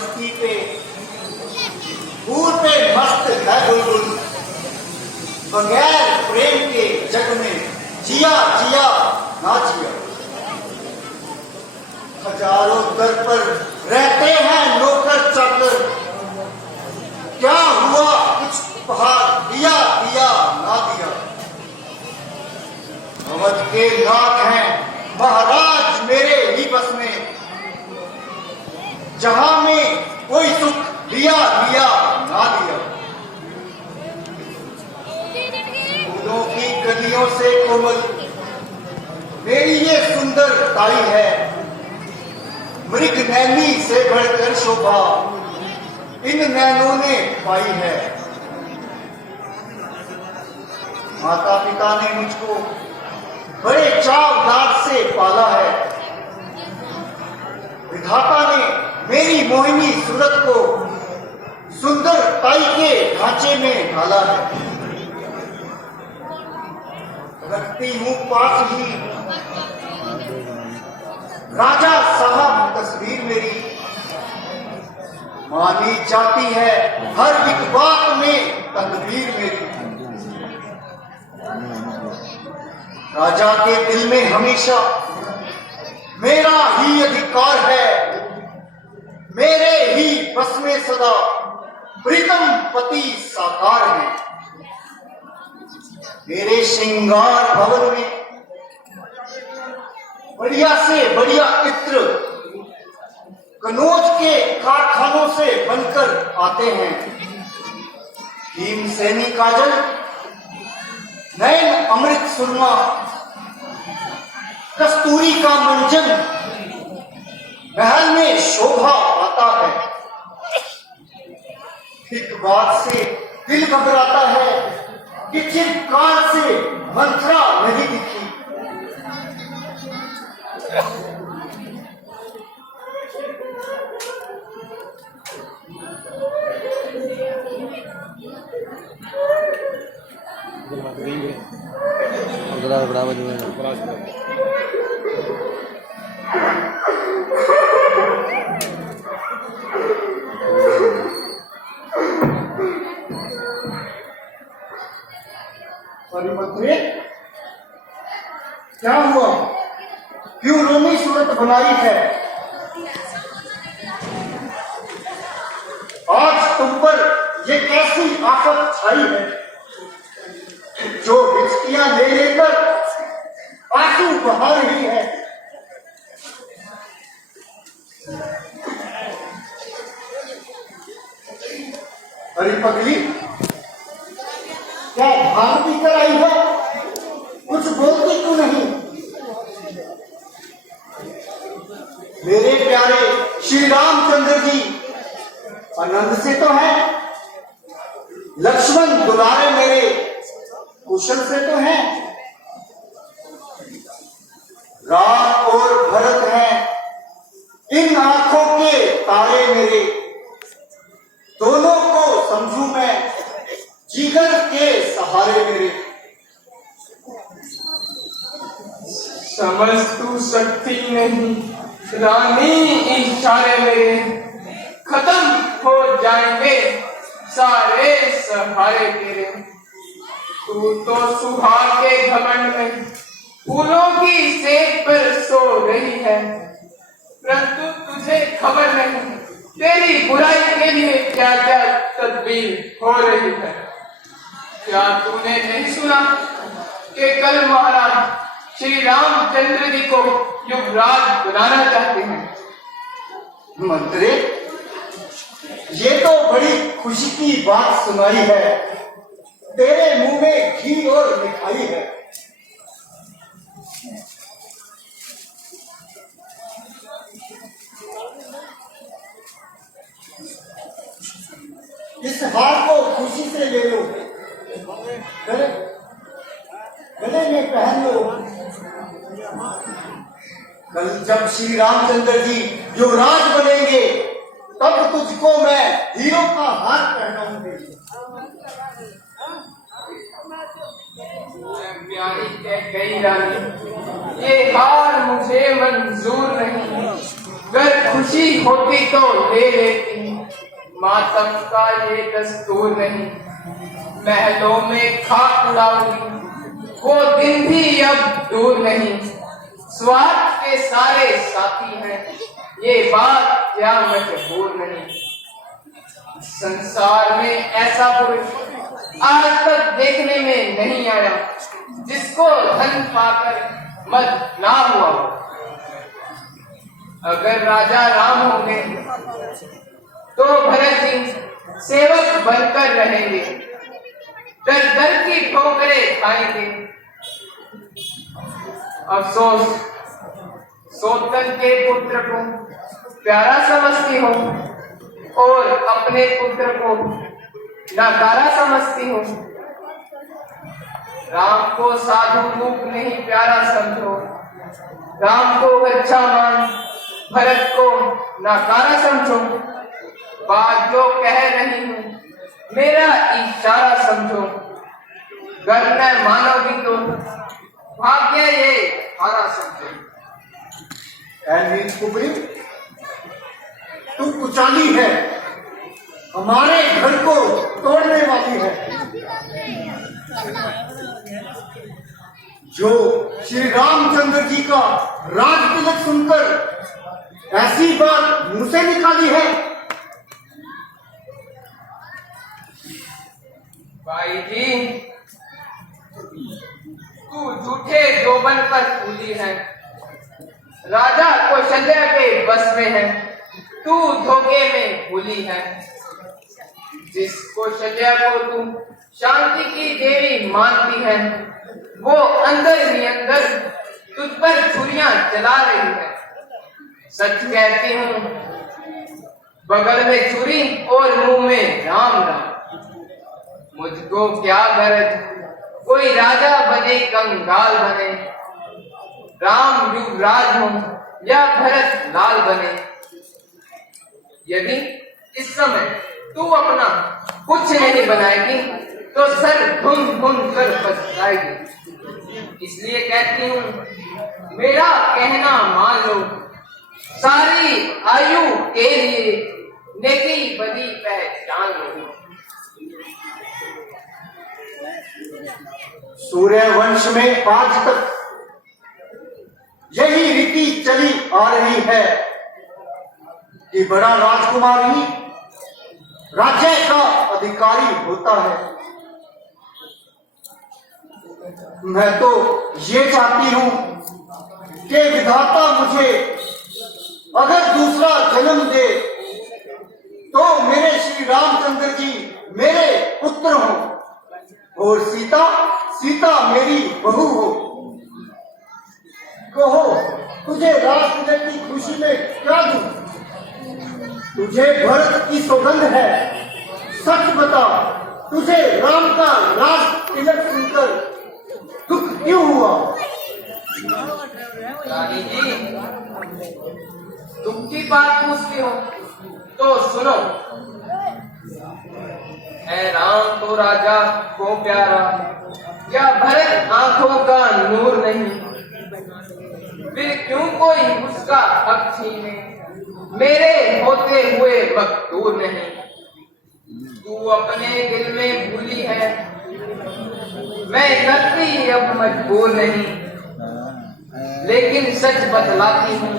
मस्ती पे, फूल पे मस्त है बुलबुल, बगैर प्रेम के जग में जिया जिया ना जिया। हजारों दर पर रहते हैं नौकर चाकर, क्या हुआ कुछ उपहार दिया दिया ना दिया। अवध के नाथ हैं महाराज मेरे ही बस में, जहां में कोई सुख दिया दिया ना दिया। फूलों की गलियों से कोमल मेरी ये सुंदर ताई है, मृग नैनी से बढ़कर शोभा इन नैनों ने पाई है। माता पिता ने मुझको बड़े चाव लाड से पाला है, विधाता ने मेरी मोहिनी सूरत को सुंदर ताई के ढांचे में ढाला है। रखती हूं पास ही राजा साहब तस्वीर मेरी, मानी जाती है हर एक बात में तकदीर मेरी। राजा के दिल में हमेशा मेरा ही अधिकार है, मेरे ही बस में सदा प्रीतम पति साकार है। मेरे श्रृंगार भवन में बढ़िया से बढ़िया इत्र कनौज के कारखानों से बनकर आते हैं। भीमसेनी काजल, नयन अमृत सुरमा, कस्तूरी का मंजन महल में शोभा पाता है। एक बात से दिल घबराता है कि जिन काल से मंत्रा नहीं दिखी। मंत्री, क्या हुआ? क्यों रोमी सूरत बनाई है? आज तुम पर ये कैसी आफत छाई है, जो हिचकियां ले लेकर आंसू बहा रही है। अरे पगली, क्या भांग पीकर आई है? कुछ बोलती क्यों नहीं? मेरे प्यारे श्री रामचंद्र जी आनंद से तो है, लक्ष्मण दुलारे मेरे कुशल से तो है, राम और भरत हैं इन आंखों के तारे मेरे। दोनों को समझू मैं जिगर के सहारे मेरे। समझ तू सकती नहीं रानी इशारे मेरे, खत्म हो जाएंगे सारे सहारे तेरे। तू तो सुहाग के घमंड में फूलों की सेक पर सो रही है, परंतु तुझे खबर नहीं तेरी बुराई के लिए क्या क्या तदबीर हो रही है। क्या तूने नहीं सुना कि कल महाराज श्री रामचंद्र जी को युवराज बनाना चाहते हैं? मंत्री, ये तो बड़ी खुशी की बात सुनाई है। तेरे मुंह में घी और मिठाई है। इस हार को खुशी से ले लो, गले में पहन लो। कल जब श्री रामचंद्र जी युवराज बनेंगे, तब तुझको मैं हीरो का हार पहनाऊंगी। प्यारी कह गई रानी, ये हार मुझे मंजूर नहीं। गर खुशी खुशी होती तो ले लेती, मातम का ये दस्तूर नहीं। महलों में खाक उड़ाऊंगी, वो दिन भी अब दूर नहीं। स्वार्थ के सारे साथी हैं, ये बात क्या मजबूर नहीं। संसार में ऐसा पुरुष आज तक देखने में नहीं आया, जिसको धन पाकर मत ना हुआ हो। अगर राजा राम होंगे तो भरत जी सेवक बनकर रहेंगे, दर दर की ठोकरें खाएंगे। अफसोस सोतन के पुत्र को प्यारा समझती हो और अपने पुत्र को नाकारा समझती हो। राम को साधु रूप नहीं प्यारा समझो, राम को अच्छा मान, भरत को नाकारा समझो। बात जो कह रही हूँ मेरा इशारा समझो, गर मैं मानोगी तो भाग्य ये हारा समझो। कुबरी, तू कुचाली है, हमारे घर को तोड़ने वाली है। जो श्री रामचंद्र जी का राज तिलक सुनकर ऐसी बात मुंह से निकाली है। भाई जी, तू झूठे जोबन पर फूली है, राजा कौशल्या के बस में है, तू धोखे में भूली है। जिस कौशल्या को तू शांति की देवी मानती है, वो अंदर ही अंदर तुझ पर छुरियां चला रही है। सच कहती हूँ, बगल में छुरी और मुंह में राम राम। मुझको क्या गरज कोई राजा बने कंगाल बने, राम युवराज हो या भरत लाल बने। यदि इस समय तू अपना कुछ नहीं बनाएगी तो सर घुम घुम कर पछताएगी। इसलिए कहती हूँ मेरा कहना मान लो, सारी आयु के लिए नेकी बदी पहचान लो। सूर्य वंश में आज तक यही रीति चली आ रही है कि बड़ा राजकुमार ही राज्य का अधिकारी होता है। मैं तो ये चाहती हूं कि विधाता मुझे अगर दूसरा जन्म दे तो मेरे श्री रामचंद्र जी मेरे पुत्र हो और सीता मेरी बहू हो। कहो तुझे राष्ट्र की खुशी में क्या दूं? तुझे भरत की सौगंध है, सच बता तुझे राम का राज तिलक सुनकर दुख क्यों हुआ? रानी जी, दुख की बात पूछती हो तो सुनो। है राम तो राजा को प्यारा, या भरत आंखों का नूर नहीं? फिर क्यों कोई उसका हक छीने, मेरे होते हुए मकदूर नहीं? तू अपने दिल में भूली है, मैं करती अब मजबूर नहीं। लेकिन सच बतलाती हूँ,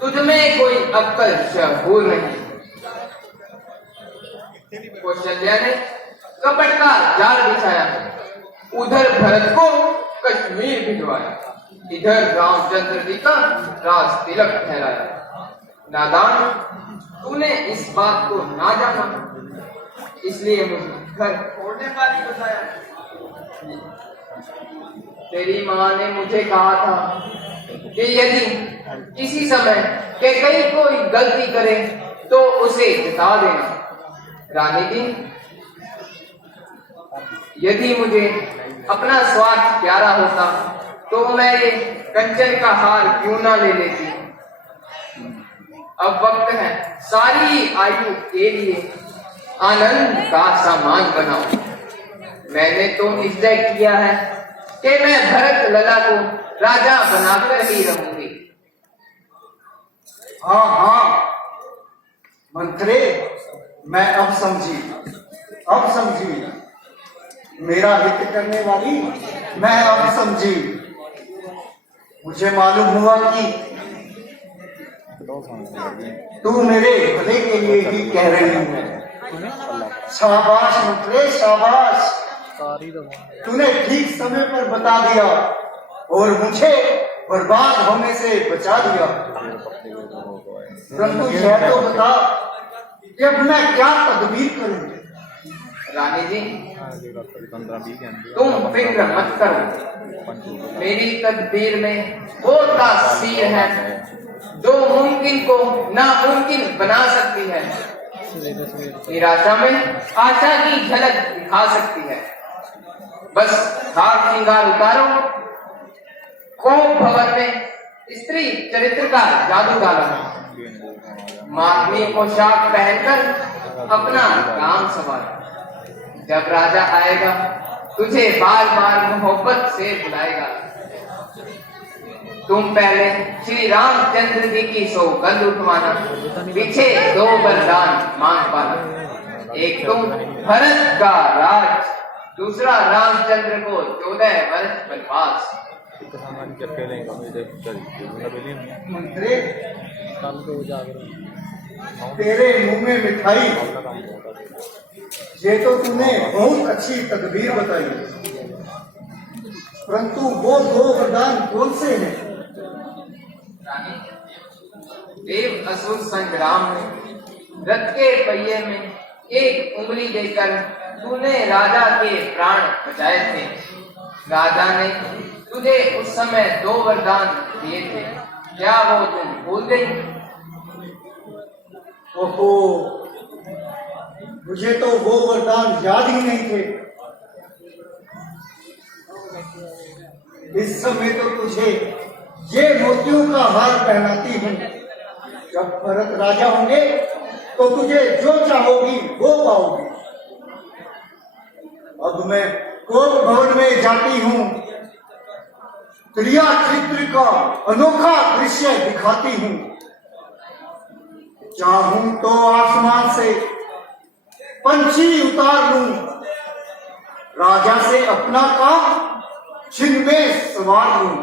तुझ में कोई अक्ल शहूर नहीं। कौशल्या ने कपट का जाल बिछाया, उधर भरत को कश्मीर भिजवाया, इधर रामचंद्र जी का राज तिलक फहराया। नादान, तूने इस बात को ना जाना, इसलिए मुझे घर छोड़ने का भी बताया। तेरी माँ ने मुझे कहा था कि यदि किसी समय कई कोई गलती करे तो उसे बता देना। रानी जी, यदि मुझे अपना स्वार्थ प्यारा होता तो मैं ये कंचन का हार क्यों ना ले लेती। अब वक्त है सारी आयु के लिए आनंद का सामान बनाऊं। मैंने तो निश्चय किया है कि मैं भरत लला को राजा बनाकर ही रहूंगी। हाँ हाँ, मंत्रे, मैं अब समझी मेरा हित करने वाली, मैं अब समझी। मुझे मालूम हुआ कि तू मेरे भले के लिए ही कह रही है। शाबाश मंत्रे, शाबाश, तूने ठीक समय पर बता दिया और मुझे बर्बाद होने से बचा दिया। परंतु यह तो बता कि अब मैं क्या तदबीर करूं? रानी जी, तुम फिक्र मत करो, मेरी तदबीर में वो तासीर है जो मुमकिन को नामुमकिन बना सकती है, निराशा में आशा की झलक दिखा सकती है। बस हाथ श्रृंगार उतारो, कोप भवन में स्त्री चरित्र का जादू डाला, मातमी पोशाक पहनकर अपना काम संभालो। जब राजा आएगा तुझे बार बार मोहब्बत से बुलाएगा। तुम पहले श्री रामचंद्र जी की सौगंध उठवाना, पीछे 2 वरदान मांग पाना। एक तुम भरत का राज, दूसरा रामचंद्र को 14 वर्ष वनवास। मंत्री, तेरे मुंह में मिठाई, ये तो तूने बहुत अच्छी तदबीर बताई, परंतु वो 2 वरदान कौन से हैं? देव असुर संग्राम में रथ के पहिए में एक उंगली देकर तूने राजा के प्राण बचाए थे। राजा ने तुझे उस समय 2 वरदान दिए थे, क्या वो तुम भूल गई? ओहो, मुझे तो वो वरदान याद ही नहीं थे। इस समय तो तुझे ये मोतियों का हार पहनाती हूँ। जब भरत राजा होंगे तो तुझे जो चाहोगी वो पाओगी। अब मैं कोप भवन में जाती हूँ, त्रिया चित्र का अनोखा दृश्य दिखाती हूँ। चाहूं तो आसमान से पंछी उतार लूं, राजा से अपना काम छिन में सवार लूं।